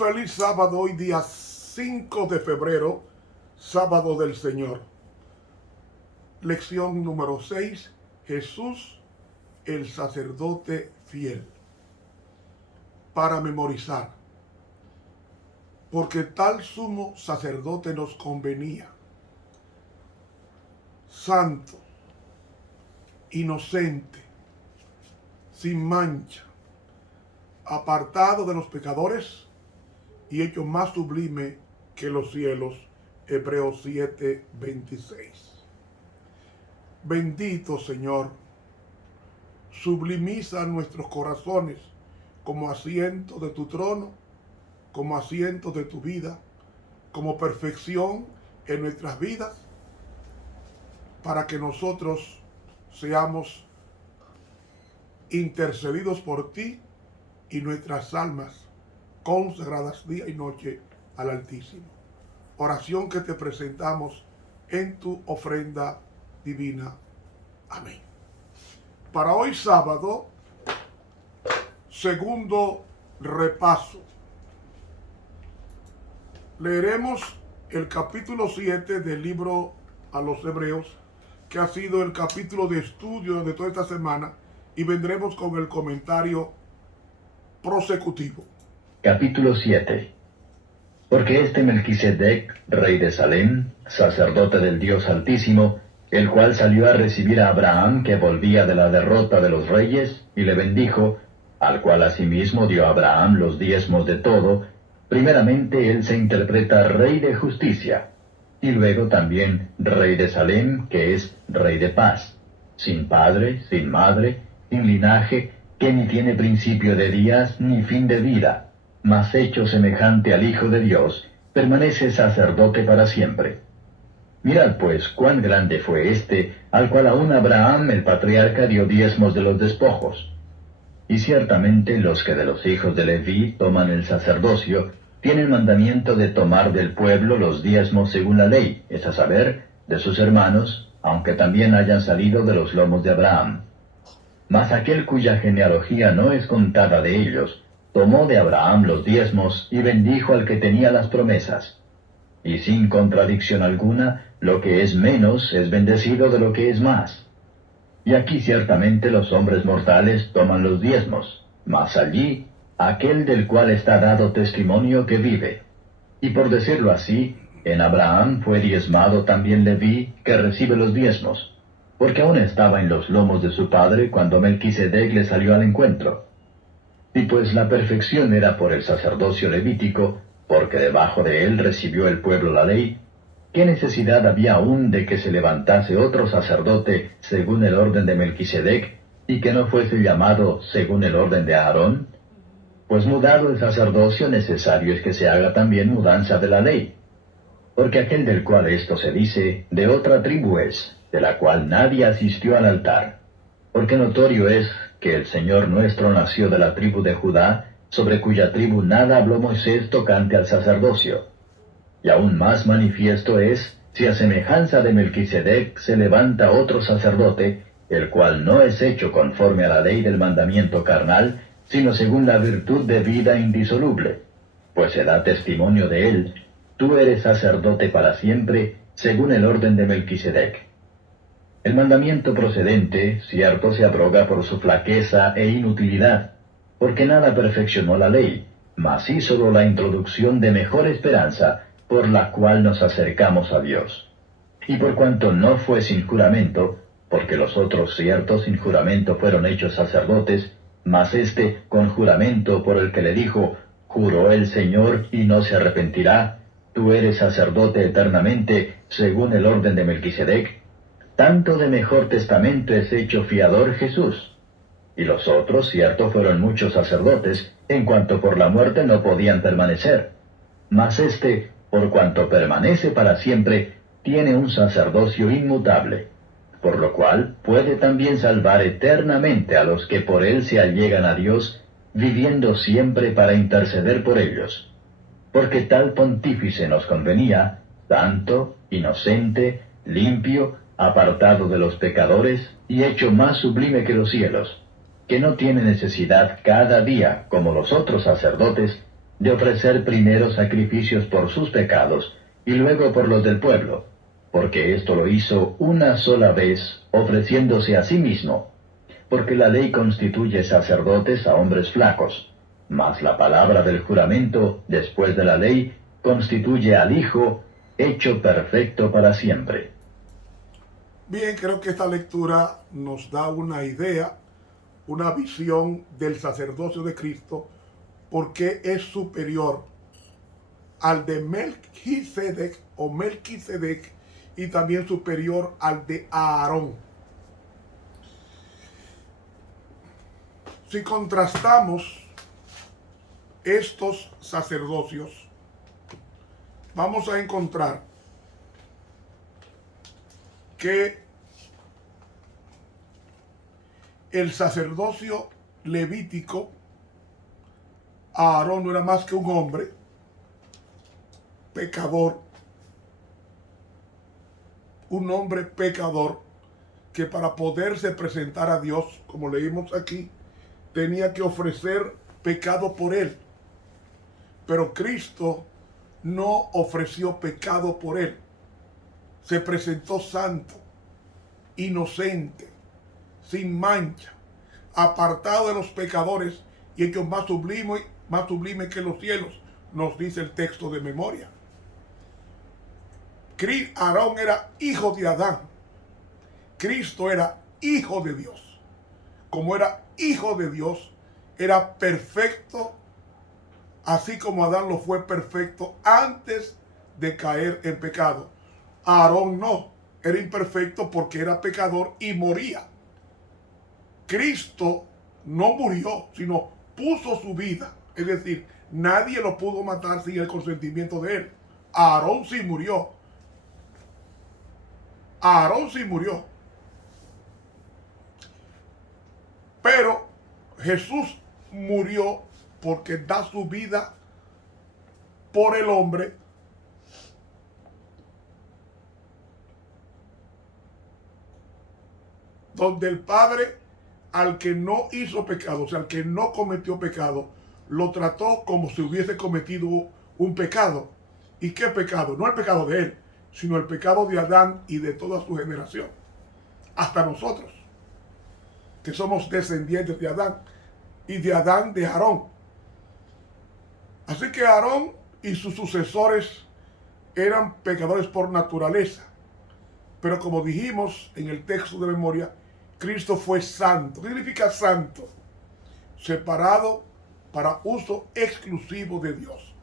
feliz sábado, hoy día 5 de febrero, sábado del Señor. Lección número 6, Jesús, el sacerdote fiel. Para memorizar, porque tal sumo sacerdote nos convenía, santo, inocente, sin mancha, apartado de los pecadores y hecho más sublime que los cielos. Hebreos 7:26. Bendito Señor, sublimiza nuestros corazones como asiento de tu trono, como asiento de tu vida, como perfección en nuestras vidas, para que nosotros seamos intercedidos por ti y nuestras almas consagradas día y noche al Altísimo. Oración que te presentamos en tu ofrenda divina. Amén. Para hoy sábado, segundo repaso. Leeremos el capítulo 7 del libro a los Hebreos, que ha sido el capítulo de estudio de toda esta semana, y vendremos con el comentario prosecutivo. Capítulo 7. Porque este Melquisedec, rey de Salem, sacerdote del Dios Altísimo, el cual salió a recibir a Abraham que volvía de la derrota de los reyes, y le bendijo, al cual asimismo dio a Abraham los diezmos de todo, primeramente él se interpreta rey de justicia, y luego también rey de Salem, que es rey de paz, sin padre, sin madre, sin linaje, que ni tiene principio de días ni fin de vida, mas hecho semejante al Hijo de Dios, permanece sacerdote para siempre. Mirad pues cuán grande fue éste, al cual aún Abraham el patriarca dio diezmos de los despojos. Y ciertamente los que de los hijos de Leví toman el sacerdocio, tienen mandamiento de tomar del pueblo los diezmos según la ley, es a saber, de sus hermanos, aunque también hayan salido de los lomos de Abraham. Mas aquel cuya genealogía no es contada de ellos, tomó de Abraham los diezmos y bendijo al que tenía las promesas. Y sin contradicción alguna, lo que es menos es bendecido de lo que es más. Y aquí ciertamente los hombres mortales toman los diezmos, mas allí aquel del cual está dado testimonio que vive. Y por decirlo así, en Abraham fue diezmado también Leví, que recibe los diezmos, porque aún estaba en los lomos de su padre cuando Melquisedec le salió al encuentro. Y pues la perfección era por el sacerdocio levítico, porque debajo de él recibió el pueblo la ley, ¿qué necesidad había aún de que se levantase otro sacerdote según el orden de Melquisedec, y que no fuese llamado según el orden de Aarón? Pues mudado el sacerdocio, necesario es que se haga también mudanza de la ley. Porque aquel del cual esto se dice, de otra tribu es, de la cual nadie asistió al altar. Porque notorio es que el Señor nuestro nació de la tribu de Judá, sobre cuya tribu nada habló Moisés tocante al sacerdocio. Y aún más manifiesto es, si a semejanza de Melquisedec se levanta otro sacerdote, el cual no es hecho conforme a la ley del mandamiento carnal, sino según la virtud de vida indisoluble. Pues se da testimonio de él, tú eres sacerdote para siempre, según el orden de Melquisedec. El mandamiento procedente, cierto, se abroga por su flaqueza e inutilidad, porque nada perfeccionó la ley, mas hízolo la introducción de mejor esperanza, por la cual nos acercamos a Dios. Y por cuanto no fue sin juramento, porque los otros ciertos sin juramento fueron hechos sacerdotes, mas éste con juramento por el que le dijo, juró el Señor y no se arrepentirá, tú eres sacerdote eternamente, según el orden de Melquisedec, tanto de mejor testamento es hecho fiador Jesús. Y los otros, cierto, fueron muchos sacerdotes, en cuanto por la muerte no podían permanecer. Mas éste, por cuanto permanece para siempre, tiene un sacerdocio inmutable, por lo cual puede también salvar eternamente a los que por él se allegan a Dios, viviendo siempre para interceder por ellos. Porque tal pontífice nos convenía, santo, inocente, limpio, apartado de los pecadores y hecho más sublime que los cielos, que no tiene necesidad cada día, como los otros sacerdotes, de ofrecer primero sacrificios por sus pecados y luego por los del pueblo, porque esto lo hizo una sola vez, ofreciéndose a sí mismo, porque la ley constituye sacerdotes a hombres flacos, mas la palabra del juramento, después de la ley, constituye al Hijo, hecho perfecto para siempre. Bien, creo que esta lectura nos da una idea, una visión del sacerdocio de Cristo, porque es superior al de Melquisedec o Melquisedec y también superior al de Aarón. Si contrastamos estos sacerdocios, vamos a encontrar que el sacerdocio levítico, Aarón no era más que un hombre pecador, un hombre pecador que para poderse presentar a Dios, como leímos aquí, tenía que ofrecer pecado por él. Pero Cristo no ofreció pecado por él. Se presentó santo, inocente, sin mancha, apartado de los pecadores y hecho más sublime que los cielos, nos dice el texto de memoria. Aarón era hijo de Adán. Cristo era hijo de Dios. Como era hijo de Dios, era perfecto, así como Adán lo fue perfecto antes de caer en pecado. Aarón no, era imperfecto porque era pecador y moría. Cristo no murió, sino puso su vida. Es decir, nadie lo pudo matar sin el consentimiento de él. Aarón sí murió. Aarón sí murió. Pero Jesús murió porque da su vida por el hombre, donde el Padre al que no hizo pecado, o sea, al que no cometió pecado, lo trató como si hubiese cometido un pecado. ¿Y qué pecado? No el pecado de él, sino el pecado de Adán y de toda su generación. Hasta nosotros, que somos descendientes de Adán, y de Adán de Aarón. Así que Aarón y sus sucesores eran pecadores por naturaleza. Pero como dijimos en el texto de memoria, Cristo fue santo. ¿Qué significa santo? Separado para uso exclusivo de Dios.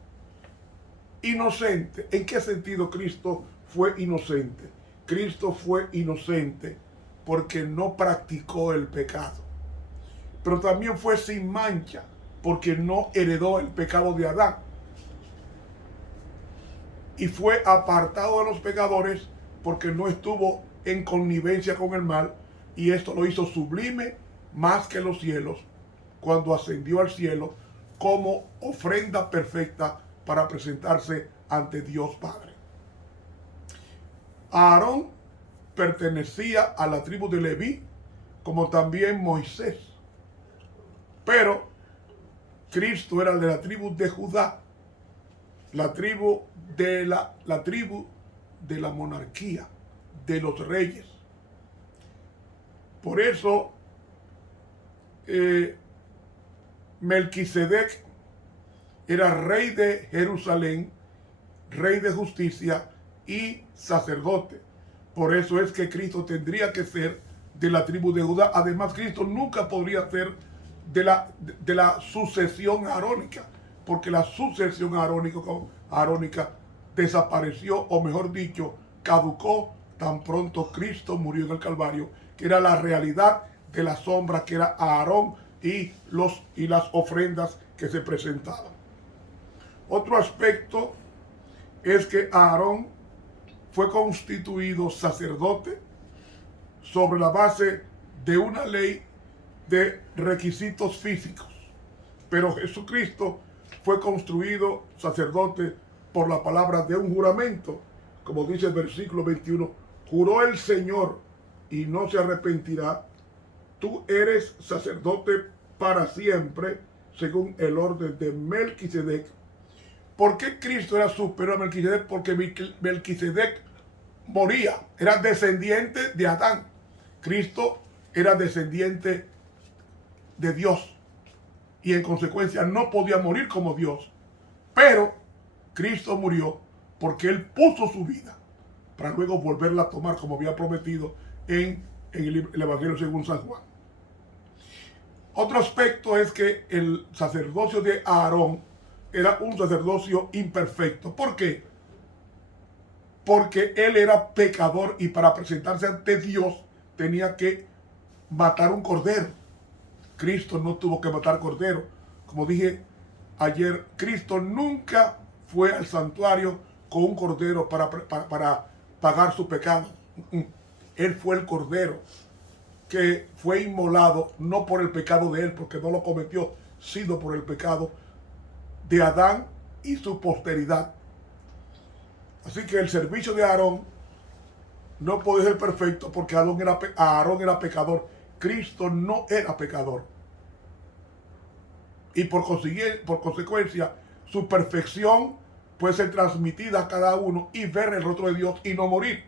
Inocente. ¿En qué sentido Cristo fue inocente? Cristo fue inocente porque no practicó el pecado. Pero también fue sin mancha porque no heredó el pecado de Adán. Y fue apartado de los pecadores porque no estuvo en connivencia con el mal, y esto lo hizo sublime más que los cielos cuando ascendió al cielo como ofrenda perfecta para presentarse ante Dios Padre. Aarón pertenecía a la tribu de Leví, como también Moisés, pero Cristo era de la tribu de Judá, la tribu de la monarquía, de los reyes. Por eso Melquisedec era rey de Jerusalén, rey de justicia y sacerdote. Por eso es que Cristo tendría que ser de la tribu de Judá. Además, Cristo nunca podría ser de la sucesión arónica, porque la sucesión arónica desapareció, o mejor dicho, caducó tan pronto Cristo murió en el Calvario, que era la realidad de la sombra que era Aarón y las ofrendas que se presentaban. Otro aspecto es que Aarón fue constituido sacerdote sobre la base de una ley de requisitos físicos, pero Jesucristo fue construido sacerdote por la palabra de un juramento, como dice el versículo 21, juró el Señor y no se arrepentirá, tú eres sacerdote para siempre, según el orden de Melquisedec, ¿Por qué Cristo era superior a Melquisedec? Porque Melquisedec moría, era descendiente de Adán. Cristo era descendiente de Dios y en consecuencia no podía morir como Dios. Pero Cristo murió porque Él puso su vida para luego volverla a tomar como había prometido en el Evangelio según San Juan. Otro aspecto es que el sacerdocio de Aarón era un sacerdocio imperfecto. ¿Por qué? Porque él era pecador y para presentarse ante Dios tenía que matar un cordero. Cristo no tuvo que matar cordero. Como dije ayer, Cristo nunca fue al santuario con un cordero para pagar su pecado. Él fue el cordero que fue inmolado no por el pecado de él, porque no lo cometió, sino por el pecado de Adán y su posteridad. Así que el servicio de Aarón no puede ser perfecto porque Aarón era pecador. Cristo no era pecador. Y por consecuencia, su perfección puede ser transmitida a cada uno y ver el rostro de Dios y no morir.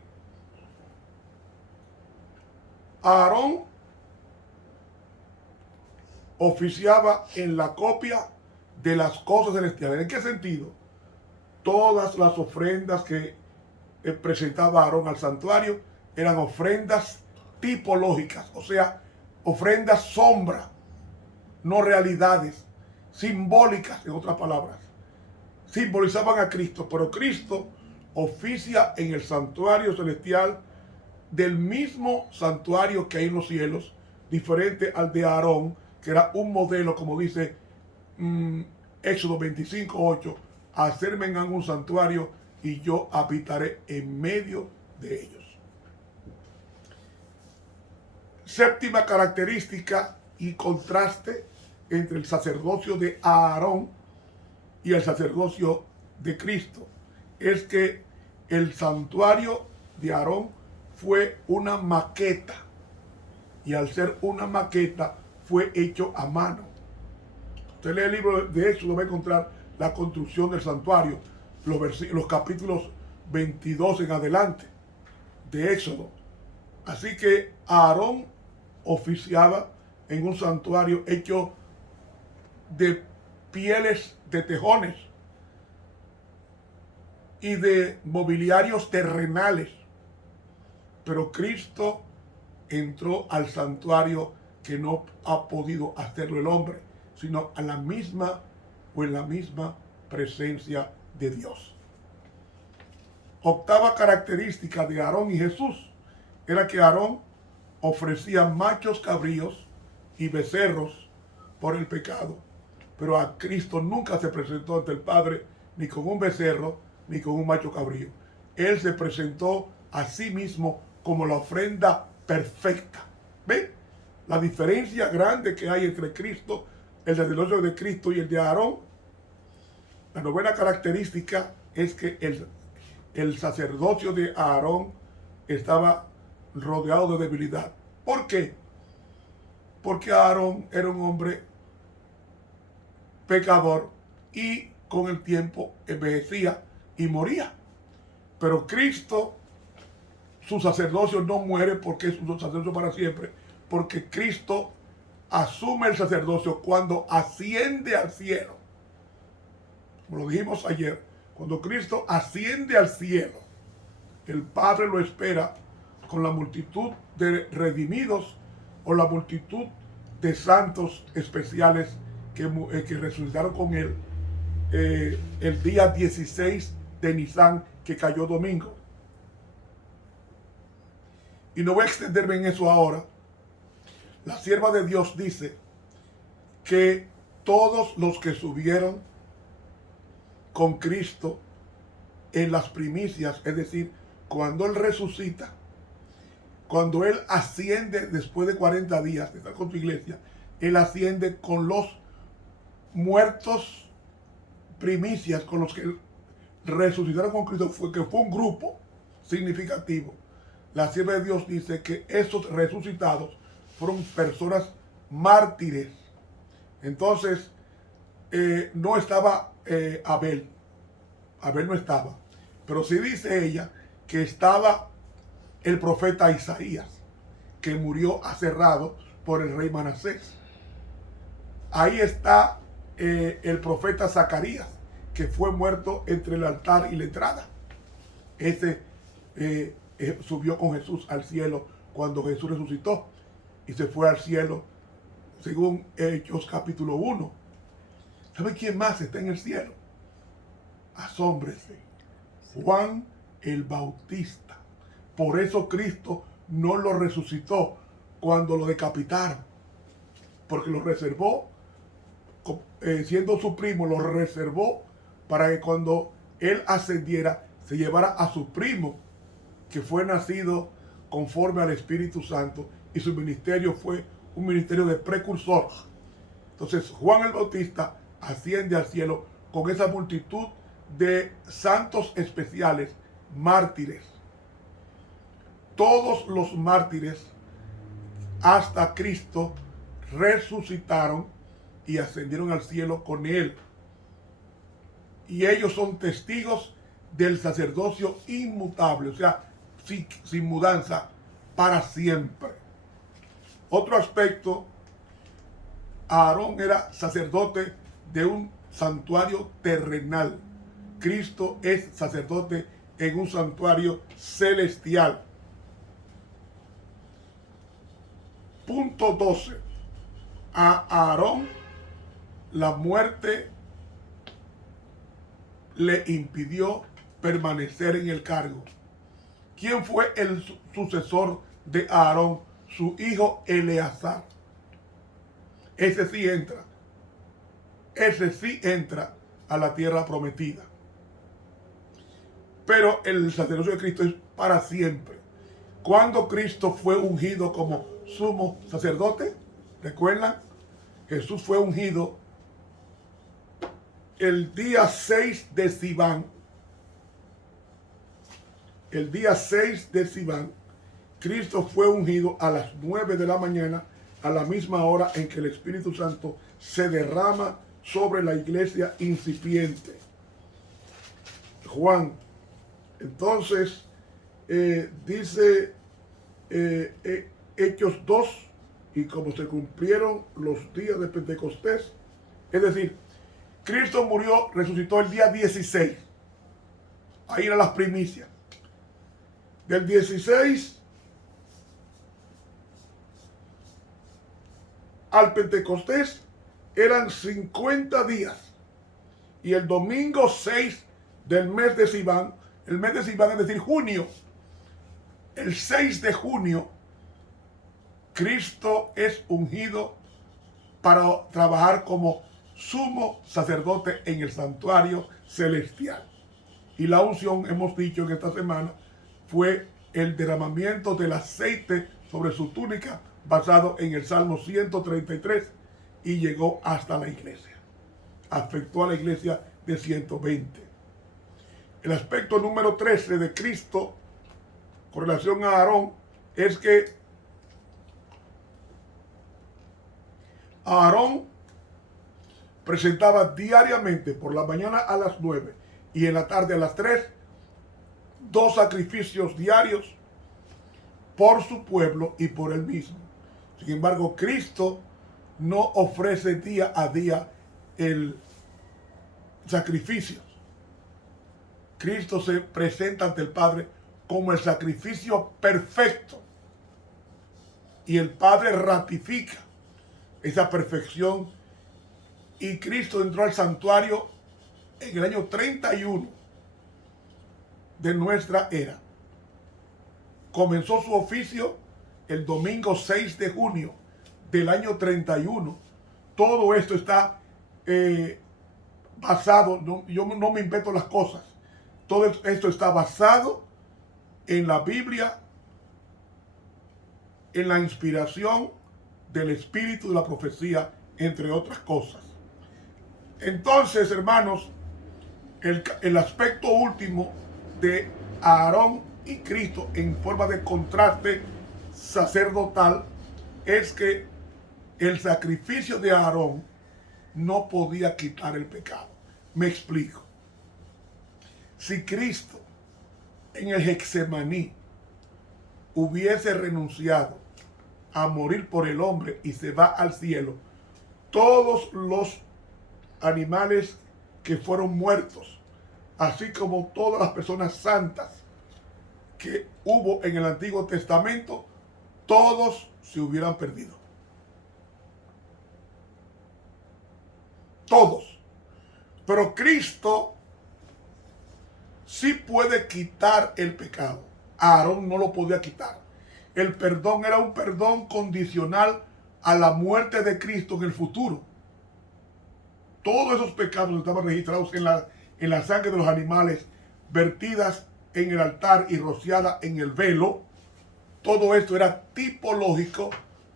Aarón oficiaba en la copia de las cosas celestiales. ¿En qué sentido? Todas las ofrendas que presentaba Aarón al santuario eran ofrendas tipológicas, o sea, ofrendas sombra, no realidades, simbólicas, en otras palabras. Simbolizaban a Cristo, pero Cristo oficia en el santuario celestial del mismo santuario que hay en los cielos, diferente al de Aarón, que era un modelo, como dice Éxodo 25:8, hacerme en un santuario y yo habitaré en medio de ellos. Séptima característica y contraste entre el sacerdocio de Aarón y el sacerdocio de Cristo es que el santuario de Aarón fue una maqueta y al ser una maqueta fue hecho a mano. Usted lee el libro de Éxodo, va a encontrar la construcción del santuario, los capítulos 22 en adelante de Éxodo. Así que Aarón oficiaba en un santuario hecho de pieles de tejones y de mobiliarios terrenales. Pero Cristo entró al santuario que no ha podido hacerlo el hombre, sino a la misma o en la misma presencia de Dios. Octava característica de Aarón y Jesús era que Aarón ofrecía machos cabríos y becerros por el pecado, pero a Cristo nunca se presentó ante el Padre ni con un becerro ni con un macho cabrío. Él se presentó a sí mismo como la ofrenda perfecta. ¿Ven? La diferencia grande que hay entre Cristo, el sacerdocio de Cristo y el de Aarón. La novena característica es que el sacerdocio de Aarón estaba rodeado de debilidad. ¿Por qué? Porque Aarón era un hombre pecador y con el tiempo envejecía y moría. Pero Cristo, su sacerdocio no muere porque es un sacerdocio para siempre, porque Cristo asume el sacerdocio cuando asciende al cielo. Como lo dijimos ayer, cuando Cristo asciende al cielo, el Padre lo espera con la multitud de redimidos o la multitud de santos especiales que resucitaron con él el día 16 de Nisan, que cayó domingo. Y no voy a extenderme en eso ahora. La sierva de Dios dice que todos los que subieron con Cristo en las primicias, es decir, cuando Él resucita, cuando Él asciende después de 40 días de estar con su iglesia, Él asciende con los muertos primicias, con los que resucitaron con Cristo, que fue un grupo significativo. La sierva de Dios dice que esos resucitados fueron personas mártires. Entonces, no estaba Abel, Abel no estaba, pero sí dice ella que estaba el profeta Isaías, que murió aserrado por el rey Manasés. Ahí está el profeta Zacarías, que fue muerto entre el altar y la entrada. Ese subió con Jesús al cielo cuando Jesús resucitó y se fue al cielo, según Hechos capítulo 1. ¿Sabe quién más está en el cielo? Asómbrese, Juan el Bautista. Por eso Cristo no lo resucitó cuando lo decapitaron, porque lo reservó, siendo su primo, lo reservó para que cuando él ascendiera se llevara a su primo, que fue nacido conforme al Espíritu Santo, y su ministerio fue un ministerio de precursor. Entonces Juan el Bautista asciende al cielo con esa multitud de santos especiales, mártires. Todos los mártires hasta Cristo resucitaron y ascendieron al cielo con él. Y ellos son testigos del sacerdocio inmutable, o sea, sin mudanza, para siempre. Otro aspecto, Aarón era sacerdote de un santuario terrenal. Cristo es sacerdote en un santuario celestial. Punto 12. A Aarón la muerte le impidió permanecer en el cargo. ¿Quién fue el sucesor de Aarón? Su hijo Eleazar. Ese sí entra. Ese sí entra a la tierra prometida. Pero el sacerdocio de Cristo es para siempre. Cuando Cristo fue ungido como sumo sacerdote, ¿recuerdan? Jesús fue ungido el día 6 de Sivan. El día 6 de Sivan, Cristo fue ungido a las 9 de la mañana, a la misma hora en que el Espíritu Santo se derrama sobre la iglesia incipiente. Juan, entonces, dice Hechos 2, y como se cumplieron los días de Pentecostés, es decir, Cristo murió, resucitó el día 16. Ahí eran las primicias. Del 16 al Pentecostés eran 50 días. Y el domingo 6 del mes de Sivan, el mes de Sivan es decir, junio, el 6 de junio, Cristo es ungido para trabajar como sumo sacerdote en el santuario celestial. Y la unción, hemos dicho en esta semana, fue el derramamiento del aceite sobre su túnica, basado en el Salmo 133, y llegó hasta la iglesia. Afectó a la iglesia de 120. El aspecto número 13 de Cristo con relación a Aarón es que Aarón presentaba diariamente, por la mañana a las 9 y en la tarde a las 3, 2 sacrificios diarios por su pueblo y por él mismo. Sin embargo, Cristo no ofrece día a día el sacrificio. Cristo se presenta ante el Padre como el sacrificio perfecto. Y el Padre ratifica esa perfección. Y Cristo entró al santuario en el año 31 de nuestra era. Comenzó su oficio el domingo 6 de junio del año 31. Todo esto está basado, yo no me invento las cosas. Todo esto está basado en la Biblia, en la inspiración del Espíritu de la profecía, entre otras cosas. Entonces, hermanos, el aspecto último de Aarón y Cristo en forma de contraste sacerdotal es que el sacrificio de Aarón no podía quitar el pecado. Me explico. Si Cristo en el Getsemaní hubiese renunciado a morir por el hombre y se va al cielo, todos los animales que fueron muertos, así como todas las personas santas que hubo en el Antiguo Testamento, todos se hubieran perdido. Todos. Pero Cristo sí puede quitar el pecado. Aarón no lo podía quitar. El perdón era un perdón condicional a la muerte de Cristo en el futuro. Todos esos pecados estaban registrados en la sangre de los animales vertidas en el altar y rociada en el velo. Todo esto era tipológico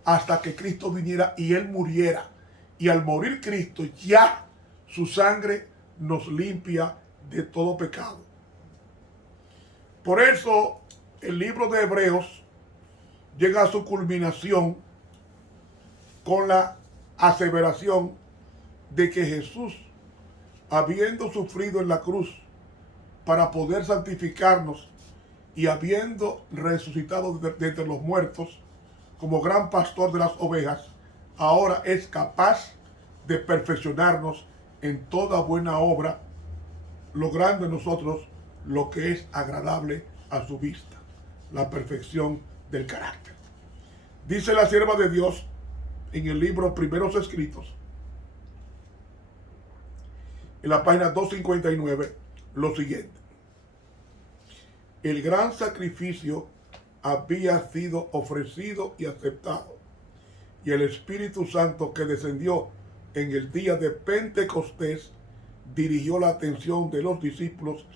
hasta que Cristo viniera y Él muriera. Y al morir Cristo, ya su sangre nos limpia de todo pecado. Por eso el libro de Hebreos llega a su culminación con la aseveración de que Jesús, habiendo sufrido en la cruz para poder santificarnos y habiendo resucitado de entre los muertos como gran pastor de las ovejas, ahora es capaz de perfeccionarnos en toda buena obra, logrando en nosotros lo que es agradable a su vista, la perfección del carácter. Dice la sierva de Dios en el libro Primeros Escritos, en la página 259, lo siguiente: el gran sacrificio había sido ofrecido y aceptado, y el Espíritu Santo que descendió en el día de Pentecostés dirigió la atención de los discípulos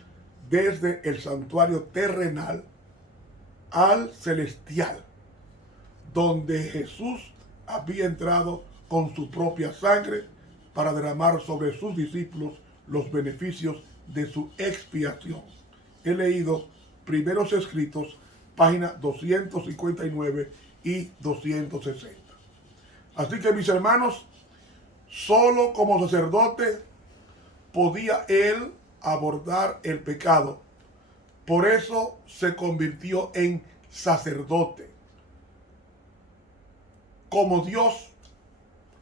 desde el santuario terrenal al celestial, donde Jesús había entrado con su propia sangre para derramar sobre sus discípulos los beneficios de su expiación. He leído Primeros Escritos, página 259 y 260. Así que, mis hermanos, solo como sacerdote podía él abordar el pecado. Por eso se convirtió en sacerdote. Como Dios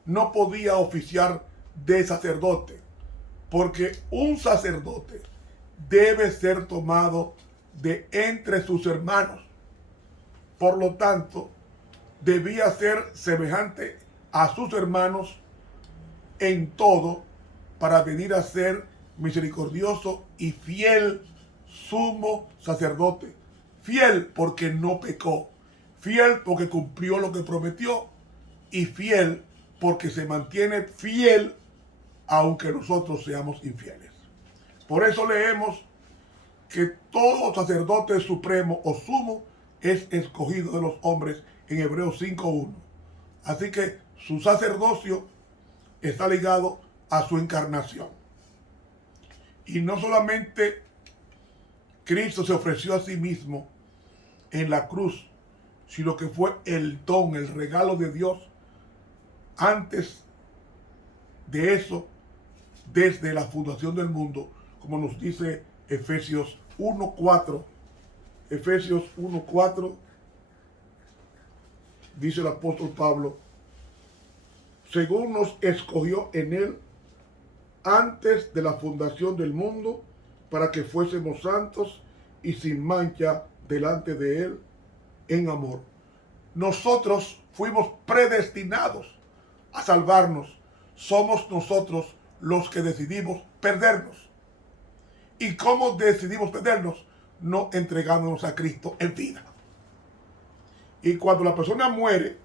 no podía oficiar de sacerdote, porque un sacerdote debe ser tomado de entre sus hermanos. Por lo tanto, debía ser semejante a sus hermanos en todo para venir a ser misericordioso y fiel sumo sacerdote. Fiel porque no pecó, fiel porque cumplió lo que prometió y fiel porque se mantiene fiel aunque nosotros seamos infieles. Por eso leemos que todo sacerdote supremo o sumo es escogido de los hombres en Hebreos 5:1. Así que su sacerdocio está ligado a su encarnación. Y no solamente Cristo se ofreció a sí mismo en la cruz, sino que fue el don, el regalo de Dios. Antes de eso, desde la fundación del mundo, como nos dice Efesios 1:4. Efesios 1:4 dice el apóstol Pablo: según nos escogió en él antes de la fundación del mundo, para que fuésemos santos y sin mancha delante de él en amor. Nosotros fuimos predestinados a salvarnos. Somos nosotros los que decidimos perdernos. ¿Y cómo decidimos perdernos? No entregándonos a Cristo en vida. Y cuando la persona muere,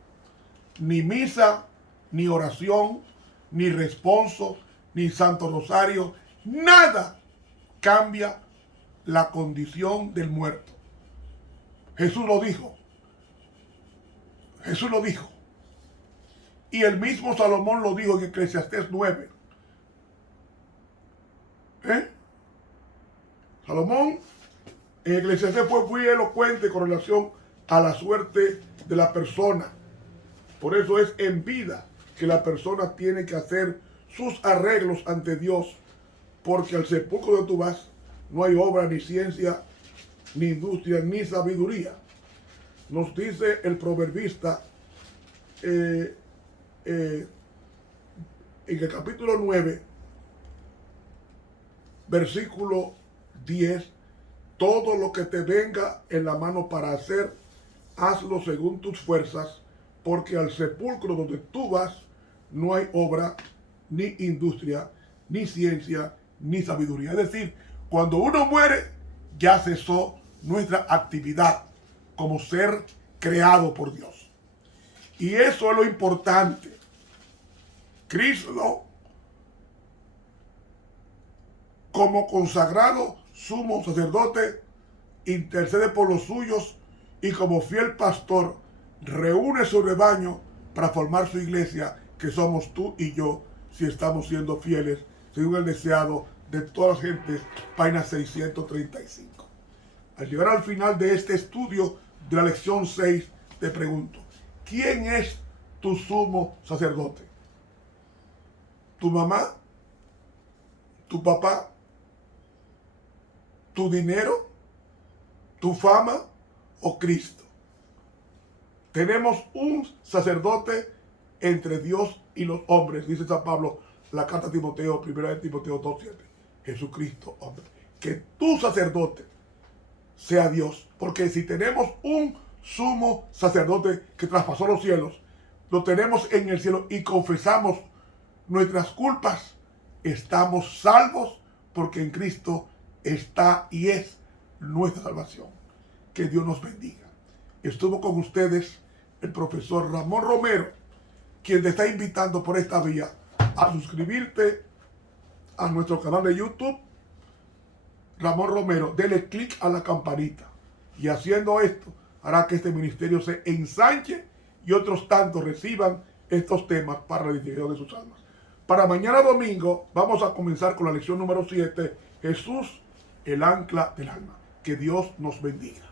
ni misa, ni oración, ni responso, ni santo rosario, nada cambia la condición del muerto. Jesús lo dijo. Jesús lo dijo. Y el mismo Salomón lo dijo en Eclesiastés 9. Salomón en Eclesiastés fue muy elocuente con relación a la suerte de la persona. Por eso es en vida que la persona tiene que hacer sus arreglos ante Dios, porque al sepulcro donde tú vas no hay obra, ni ciencia, ni industria, ni sabiduría. Nos dice el proverbista en el capítulo 9, versículo 10, todo lo que te venga en la mano para hacer, hazlo según tus fuerzas, porque al sepulcro donde tú vas no hay obra, ni industria, ni ciencia, ni sabiduría. Es decir, cuando uno muere, ya cesó nuestra actividad como ser creado por Dios. Y eso es lo importante. Cristo, como consagrado sumo sacerdote, intercede por los suyos y como fiel pastor reúne su rebaño para formar su iglesia, que somos tú y yo, si estamos siendo fieles, según el deseado de todas las gentes, página 635. Al llegar al final de este estudio de la lección 6, te pregunto, ¿quién es tu sumo sacerdote? ¿Tu mamá? ¿Tu papá? ¿Tu dinero? ¿Tu fama? ¿O Cristo? Tenemos un sacerdote entre Dios y los hombres, dice San Pablo, la carta a Timoteo, 1 Timoteo 2:7. Jesucristo, hombre. Que tu sacerdote sea Dios. Porque si tenemos un sumo sacerdote que traspasó los cielos, lo tenemos en el cielo y confesamos nuestras culpas, estamos salvos porque en Cristo está y es nuestra salvación. Que Dios nos bendiga. Estuvo con ustedes el profesor Ramón Romero, quien te está invitando por esta vía a suscribirte a nuestro canal de YouTube, Ramón Romero. Dele clic a la campanita y haciendo esto hará que este ministerio se ensanche y otros tantos reciban estos temas para la edificación de sus almas. Para mañana domingo vamos a comenzar con la lección número 7, Jesús, el ancla del alma. Que Dios nos bendiga.